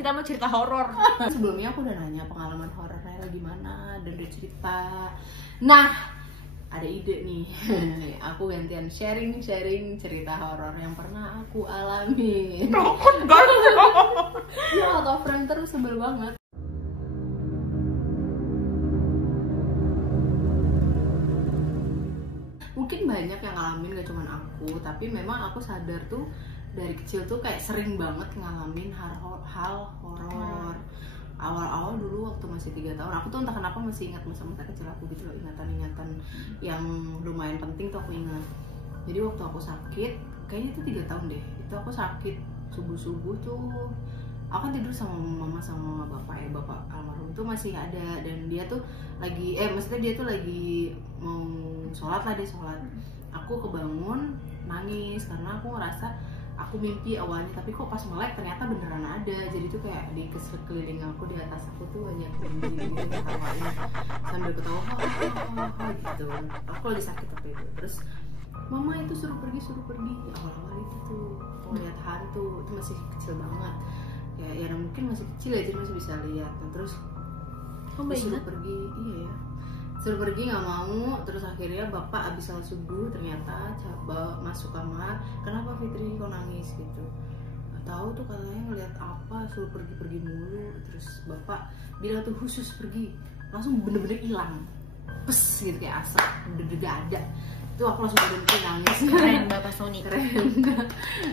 Kita mau cerita horor. Sebelumnya aku udah nanya pengalaman horornya gimana dan udah cerita. Nah, ada ide nih. Aku gantian sharing cerita horor yang pernah aku alami. Takut banget. Ya, atau friend terus sebel banget. Mungkin banyak yang ngalamin, gak cuman aku, tapi memang aku sadar tuh dari kecil tuh kayak sering banget ngalamin hal horor. Awal-awal dulu waktu masih 3 tahun, aku tuh entah kenapa masih ingat masa-masa kecil aku gitu loh, ingatan-ingatan yang lumayan penting tuh aku ingat. Jadi waktu aku sakit, kayaknya itu 3 tahun deh, itu aku sakit subuh-subuh tuh, aku kan tidur sama mama sama bapak ya, bapak almarhum tuh masih ada, dan dia tuh lagi, maksudnya dia tuh lagi mau sholat lah, dia sholat. Aku kebangun nangis karena aku ngerasa aku mimpi awalnya, tapi kok pas melek ternyata beneran ada. Jadi tuh kayak di sekeliling aku, di atas aku tuh banyak berdiri gitu, ketawain sambil ketawa gitu. Aku lagi sakit waktu itu. Terus mama itu suruh pergi. Awal-awal itu tuh mau lihat hantu, itu masih kecil banget. Ya mungkin masih kecil ya, jadi masih bisa lihat. Nah, terus suruh pergi, iya ya. Suruh pergi nggak mau, terus akhirnya bapak abis salat subuh ternyata coba masuk kamar. Kenapa Fitri kok nangis gitu? Nggak tahu tuh, katanya ngeliat apa, suruh pergi mulu. Terus bapak bilang tuh khusus pergi, langsung bener-bener hilang, pes gitu kayak asap, bener-bener gak ada. Itu aku langsung berhenti nangis. Keren Bapak Sony. Keren.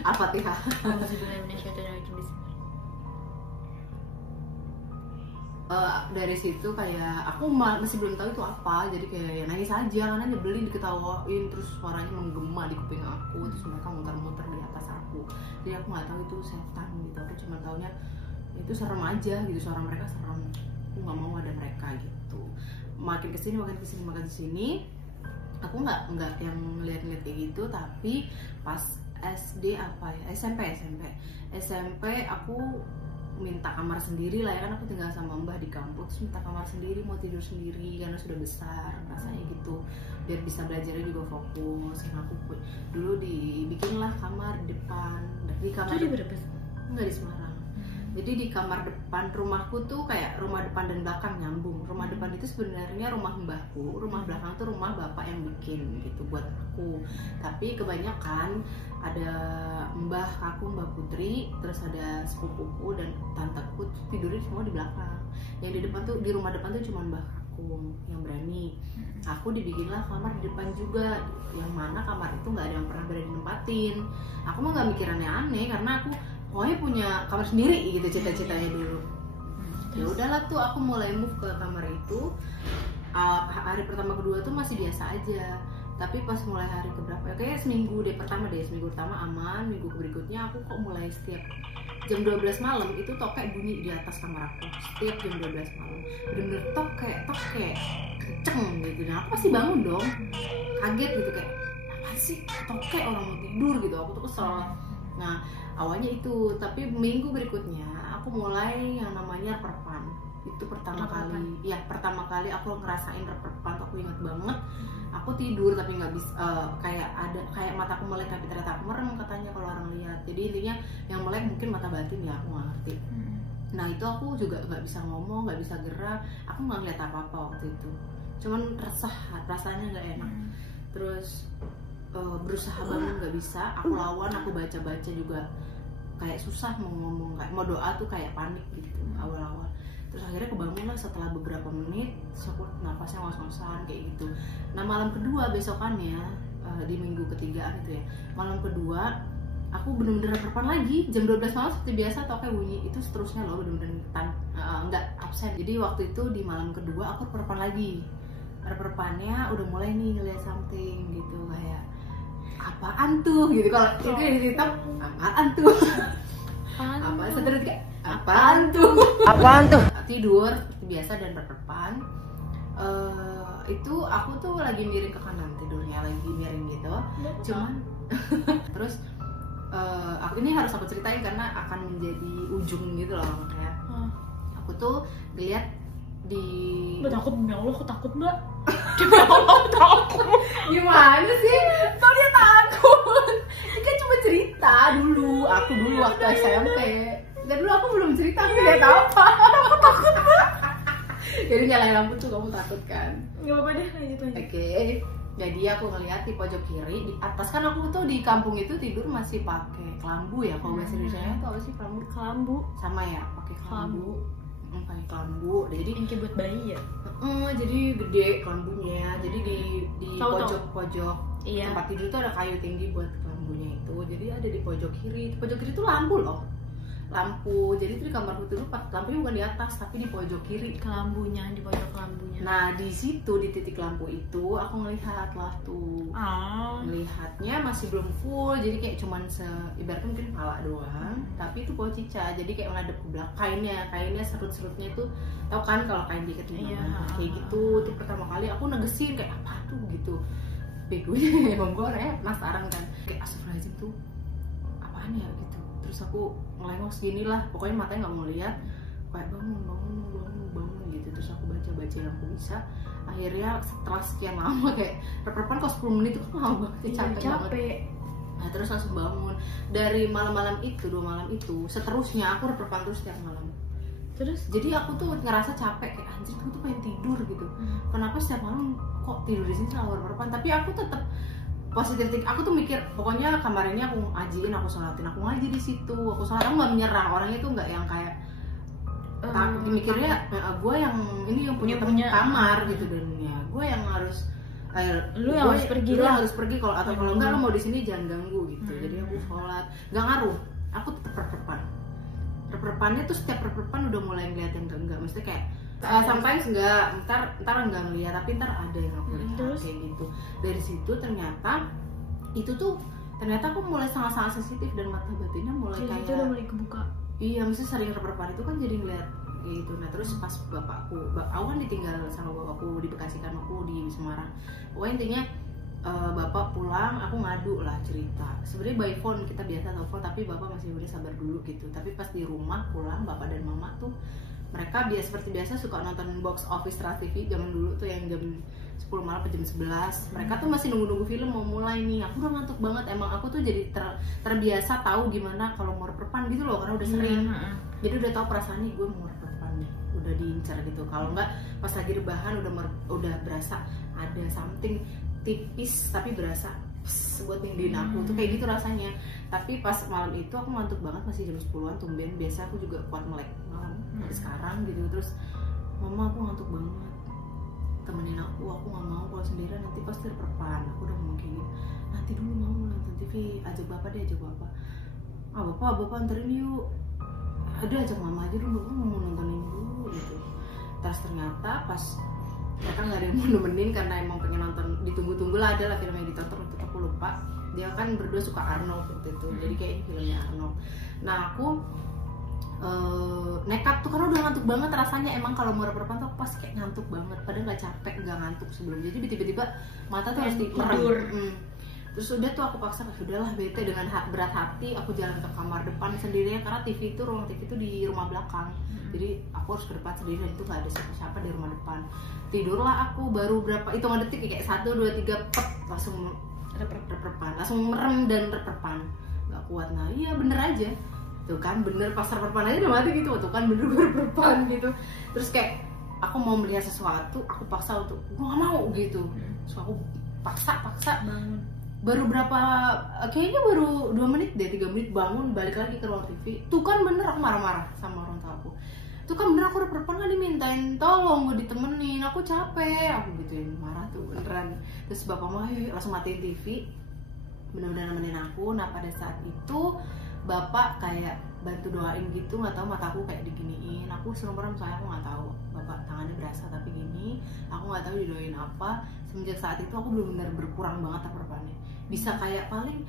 Al-Fatihah. Dari situ kayak aku masih belum tahu itu apa, jadi kayak ya nangis aja karena nyebelin, diketawain, terus suaranya menggema di kuping aku, terus mereka muter-muter di atas aku. Jadi aku nggak tahu itu setan gitu, aku cuma taunya itu serem aja gitu, suara mereka serem, aku nggak mau ada mereka gitu. Makin kesini aku nggak yang lihat-lihat kayak gitu. Tapi pas SD SMP aku minta kamar sendiri lah ya, kan aku tinggal sama mbah di kampus, minta kamar sendiri, mau tidur sendiri karena sudah besar rasanya gitu, biar bisa belajarnya juga fokus. Yang aku dulu dibikinlah kamar di depan, di kamar di Brebes? Enggak, di Semarang. Jadi di kamar depan rumahku tuh kayak rumah depan dan belakang nyambung. Rumah depan itu sebenarnya rumah mbahku, rumah belakang tuh rumah bapak yang bikin gitu buat aku. Tapi kebanyakan ada mbah Putri, terus ada sepupuku dan tanteku tidurnya semua di belakang. Yang di depan tuh, di rumah depan tuh cuma mbah aku yang berani. Aku dibikinlah kamar di depan juga, yang mana kamar itu nggak ada yang pernah berani nempatin. Aku mah nggak mikirannya aneh karena aku pokoknya punya kamar sendiri gitu cita-citanya dulu. Ya udahlah tuh aku mulai move ke kamar itu. Hari pertama kedua tuh masih biasa aja, tapi pas mulai hari keberapa ya, kayak seminggu pertama aman. Minggu berikutnya aku kok mulai setiap jam 12 malam itu tokek bunyi di atas kamar aku. Setiap jam 12 malam bener-bener tokek kenceng gitu. Nah aku pasti bangun dong, kaget gitu kayak apa sih tokek, orang mau tidur gitu. Aku tuh kesel. Nah awalnya itu, tapi minggu berikutnya aku mulai yang namanya reperpan. Itu pertama kali aku ngerasain reperpan. Aku ingat banget, aku tidur tapi nggak bisa, kayak mataku melek tapi ternyata aku merem katanya kalau orang lihat. Jadi intinya yang melek mungkin mata batin ya, aku nggak ngerti. Nah itu aku juga nggak bisa ngomong, nggak bisa gerak, aku nggak ngeliat apa-apa waktu itu, cuman resah, rasanya nggak enak. Terus berusaha bangun nggak bisa, aku lawan, aku baca juga kayak susah mau ngomong, kayak mau doa tuh kayak panik gitu awal-awal. Terus akhirnya kebangun lah setelah beberapa menit, terus aku nafasnya ngos-ngosan kayak gitu. Nah malam kedua besokannya, di minggu ketiga gitu ya, malam kedua aku bener-bener reperpan lagi jam 12 malam seperti biasa, atau kayak bunyi itu seterusnya loh, bener-bener nggak absen. Jadi waktu itu di malam kedua aku reperpan lagi. Reperpannya udah mulai nih ngeliat something gitu, kayak apaan tuh gitu. Kalau itu yang cerita apaan tuh, apaan tuh tidur seperti biasa dan reperpan. Itu aku tuh lagi miring ke kanan tidurnya, lagi miring gitu. Cuman terus aku ini harus aku ceritain karena akan menjadi ujung gitu loh kayak. Aku tuh lihat di takut, demi Allah aku takut mbak. Takut gimana sih? Kok dia takut? Ini kan cuma cerita dulu, aku dulu waktu SMP. Dan dulu aku belum cerita, aku nggak tahu apa. Aku takut banget. Jadi nyalain lampu tuh kamu takut kan? Nggak apa-apa deh, lanjut. Oke. Jadi aku ngeliat di pojok kiri di atas, kan aku tuh di kampung itu tidur masih pakai kelambu ya. Kalau bahasa Indonesia itu apa sih kelambu? Kelambu. Sama ya, pakai kelambu. Pakai kelambu. Jadi Yang kayak buat bayi ya? jadi gede kelambunya. Jadi di pojok-pojok Iya. tempat tidur tuh ada kayu tinggi buat kelambunya itu. Jadi ada di pojok kiri. Di pojok kiri tuh lampu loh. Lampu. Jadi tuh di kamarku tuh lampunya bukan di atas tapi di pojok kiri. Kelambunya, di pojok kelambunya. Nah di situ di titik lampu itu aku ngelihat lah tuh. Melihatnya masih belum full, jadi kayak cuman ibaratnya mungkin kepala doang. Tapi itu bau cica, jadi kayak menghadap ke belakang. Kainnya serut-serutnya itu, tau kan kalau kain diikat di mana? Kayak gitu. Tuh pertama kali aku negesin kayak apa tuh gitu. Begonya emang gue orangnya penasaran kan. Kayak astagfirullahaladzim tuh apaan ya gitu. Terus aku ngelengok segini lah, pokoknya matanya nggak mau lihat. Kayak bangun gitu. Terus aku baca yang aku bisa. Akhirnya setelah sekian lama kayak rep-repan kok 10 menit itu lama banget, capek banget. Nah terus langsung bangun. Dari malam-malam itu, 2 malam itu seterusnya aku rep-repan terus setiap malam. Terus? Jadi aku tuh ngerasa capek, kayak anjir aku tuh pengen tidur gitu. Kenapa setiap malam kok tidur di sini selalu rep-repan? Tapi aku tetap positif. Aku tuh mikir pokoknya kamar ini aku ajiin, aku sholatin, aku ngaji di situ, aku sholat. Aku nggak menyerah, orangnya tuh nggak yang kayak takut, mikirnya gue yang ini yang punya kamar gitu, dan ya gue yang harus lu yang harus pergi lah, harus pergi kalau atau kalau enggak lo mau di sini jangan ganggu gitu. Jadi aku sholat nggak ngaruh, aku tetap rep-repannya tuh setiap rep-repan udah mulai ngeliat yang enggak, maksudnya kayak sometimes enggak, ntar enggak ngeliat tapi ntar ada yang aku lihat kayak gitu. Dari situ ternyata aku mulai sangat-sangat sensitif dan mata batinnya mulai jadi kayak itu udah mulai kebuka. Iya, mesti sering rep-repan itu kan jadi ngeliat kayak gitu. Nah terus pas aku kan ditinggal sama bapakku di Bekasi kan, aku di Semarang. Pokoknya intinya bapak pulang, aku ngadu lah cerita. Sebenarnya by phone kita biasa telepon, tapi bapak masih udah sabar dulu gitu. Tapi pas di rumah pulang, bapak dan mama tuh mereka seperti biasa suka nonton box office Trans TV zaman dulu tuh yang jam 10 malam ke jam 11. Mereka tuh masih nunggu film mau mulai nih. Aku udah ngantuk banget. Emang aku tuh jadi terbiasa tahu gimana kalau mau rep-repan gitu loh, karena udah sering. Jadi udah tahu perasaannya gue mau rep-repan nih. Udah diincar gitu. Kalau enggak pas lagi rebahan udah berasa ada something tipis tapi berasa buat ninggalin aku tuh kayak gitu rasanya. Tapi pas malam itu aku ngantuk banget, masih jam 10-an tumben. Biasa aku juga kuat melek malam sekarang gitu. Terus mama aku ngantuk banget, temenin aku nggak mau kalau sendirian nanti pasti rep-repan. Aku udah ngomong kayak gitu, nanti dulu mau nonton TV, ajak bapak bapak anterin yuk. Ada ajak mama aja dulu, bapak mau nontonin dulu gitu. Terus ternyata pas mereka nggak ada yang mau nemenin karena emang pengen nonton, ditunggu-tunggu lah, ada lah film yang ditonton waktu itu aku lupa. Dia kan berdua suka Arnold waktu itu, jadi kayak filmnya Arnold. Nah aku nekat tuh karena udah ngantuk banget rasanya. Emang kalau mau rep-repan tuh pas kayak ngantuk banget, padahal nggak capek, nggak ngantuk sebelum. Jadi tiba-tiba mata tuh harus tidur. Terus udah tuh aku paksa, udahlah bete, dengan berat hati aku jalan ke kamar depan sendirinya karena ruang TV itu di rumah belakang. Jadi aku harus ke depan sendiri dan itu nggak ada siapa-siapa di rumah depan. Tidurlah aku, baru berapa hitungan detik kayak 1, 2, 3 pet langsung rep-repan, langsung merem dan rep-repan. Nggak kuat. Nah iya bener aja tuh kan, bener pas rep-repan aja udah mati gitu tuh kan, bener rep-repan gitu. Terus kayak aku mau melihat sesuatu, aku paksa untuk gue nggak mau gitu. Terus aku paksa bangun. Baru kayaknya baru 2 menit deh, 3 menit bangun, balik lagi ke ruang TV. Tuh kan bener aku marah-marah sama orang tua aku. Tuh kan bener aku rep-repan kan dimintain tolong gue ditemenin, aku capek, aku gituin, marah tuh beneran. Terus bapak mau langsung matiin TV, bener-bener nemenin aku. Nah pada saat itu bapak kayak bantu doain gitu, nggak tahu mataku kayak diginiin. Aku serem-serem soalnya aku nggak tahu, bapak tangannya berasa tapi gini, aku nggak tahu didoain apa. Semenjak saat itu aku bener-bener berkurang banget rep-repannya. Bisa kayak paling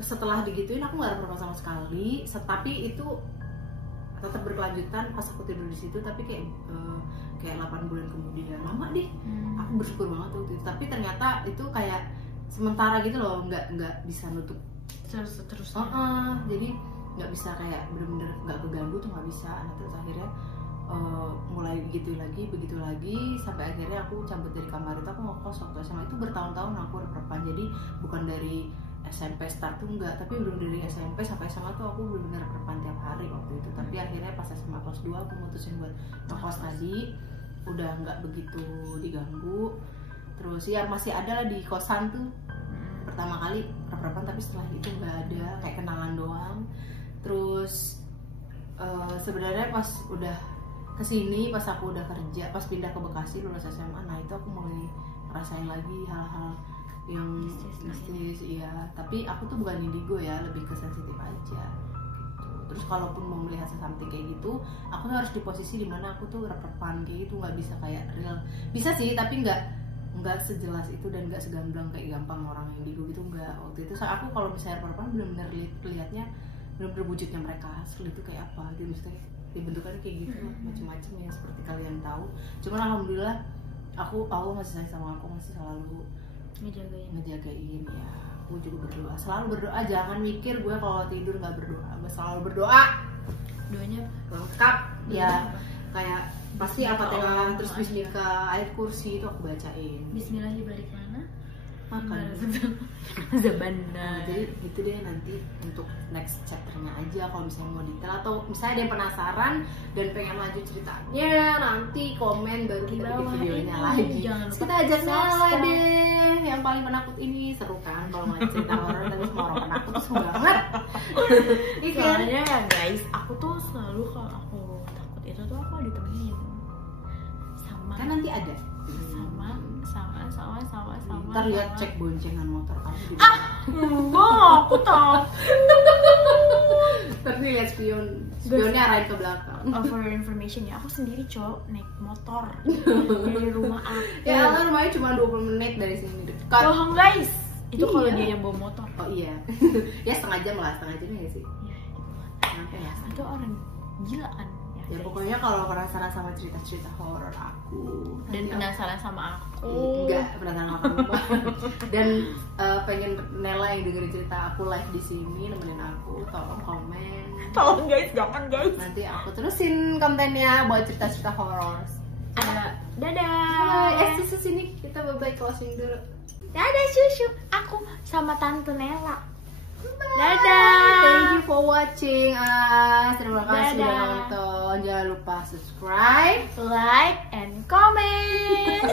setelah digituin aku nggak rep-repan sama sekali. Tapi itu tetap berkelanjutan pas aku tidur di situ, tapi kayak 8 bulan kemudian, lama deh. Aku bersyukur banget waktu itu. Tapi ternyata itu kayak sementara gitu loh, nggak bisa nutup terus. Jadi nggak bisa kayak bener-bener nggak keganggu tuh, nggak bisa. Nah terus akhirnya mulai begitu lagi sampai akhirnya aku cabut dari kamar itu. Aku ngekos waktu SMA itu bertahun-tahun aku rep-repan. Jadi bukan dari SMP start tuh enggak, tapi belum dari SMP sampai SMA tuh aku benar-benar repan tiap hari waktu itu. Tapi akhirnya pas SMA kelas 2 aku mutusin buat ngekos tadi, udah nggak begitu diganggu. Terus ya masih ada lah di kosan tuh pertama kali rep-repan, tapi setelah itu nggak ada, kayak kenalan doang. Terus sebenarnya pas udah kesini, pas aku udah kerja, pas pindah ke Bekasi lulus SMA, nah itu aku mulai ngerasain lagi hal-hal yang mistis, iya. Tapi aku tuh bukan indigo ya, lebih ke sensitif aja gitu. Terus kalaupun mau melihat something kayak gitu, aku tuh harus di posisi dimana aku tuh rep-repan kayak gitu, nggak bisa kayak real. Bisa sih, tapi nggak sejelas itu dan nggak segamblang kayak gampang orang indigo gitu, nggak. Waktu itu aku kalau misalnya rep-repan benar-benar lihatnya benar-benar wujudnya mereka asli itu kayak apa gitu, maksudnya dibentukannya kayak gitu macam-macam yang seperti kalian tahu. Cuman alhamdulillah aku masih sayang sama aku, masih selalu ngejagain ya. Aku juga berdoa, selalu berdoa, jangan mikir gue kalau tidur nggak berdoa, gue selalu berdoa. Doanya Lengkap ya, kayak pasti Al-Fatihah, terus bismillah, ayat kursi itu aku bacain. Bismillah di balik mana? Makan. Zabana. Jadi gitu deh, nanti untuk next chapternya aja kalau misalnya mau detail, atau misalnya ada yang penasaran dan pengen lanjut ceritanya, nanti komen baru kita bikin videonya lagi. Kita ajak Nela deh, yang paling penakut ini. Seru kan kalau ngeliat cerita horor tapi semua orang penakut, seru banget. Soalnya ya guys, aku tuh selalu kalau aku takut itu tuh aku ditemenin sama Kan nanti ada sama ntar lihat cek boncengan motor kamu di enggak, aku tahu. tapi lihat spionnya arahin ke belakang. For your information ya, aku sendiri cowok naik motor dari rumah aku. Ya Allah, rumahnya cuma 20 menit dari sini, dekat. Bohong guys, itu kalau Iya. dia yang bawa motor. Oh iya. Ya setengah jam ya sih. Ya, Kenapa ya? itu orang gila kan. Ya pokoknya kalau penasaran sama cerita-cerita horor aku Dan nanti penasaran sama aku. enggak penasaran sama aku dan pengen Nela yang dengerin cerita aku live di sini, nemenin aku, tolong komen. Tolong guys, jangan guys. Nanti aku terusin kontennya buat cerita-cerita horor. Dadah. Hai, susu sini kita bye-bye closing dulu. Dadah Susu, aku sama Tante Nela. Bye. Dadah. Thank you for watching us. Terima kasih Dadah. udah nonton. Jangan lupa subscribe, Like and comment.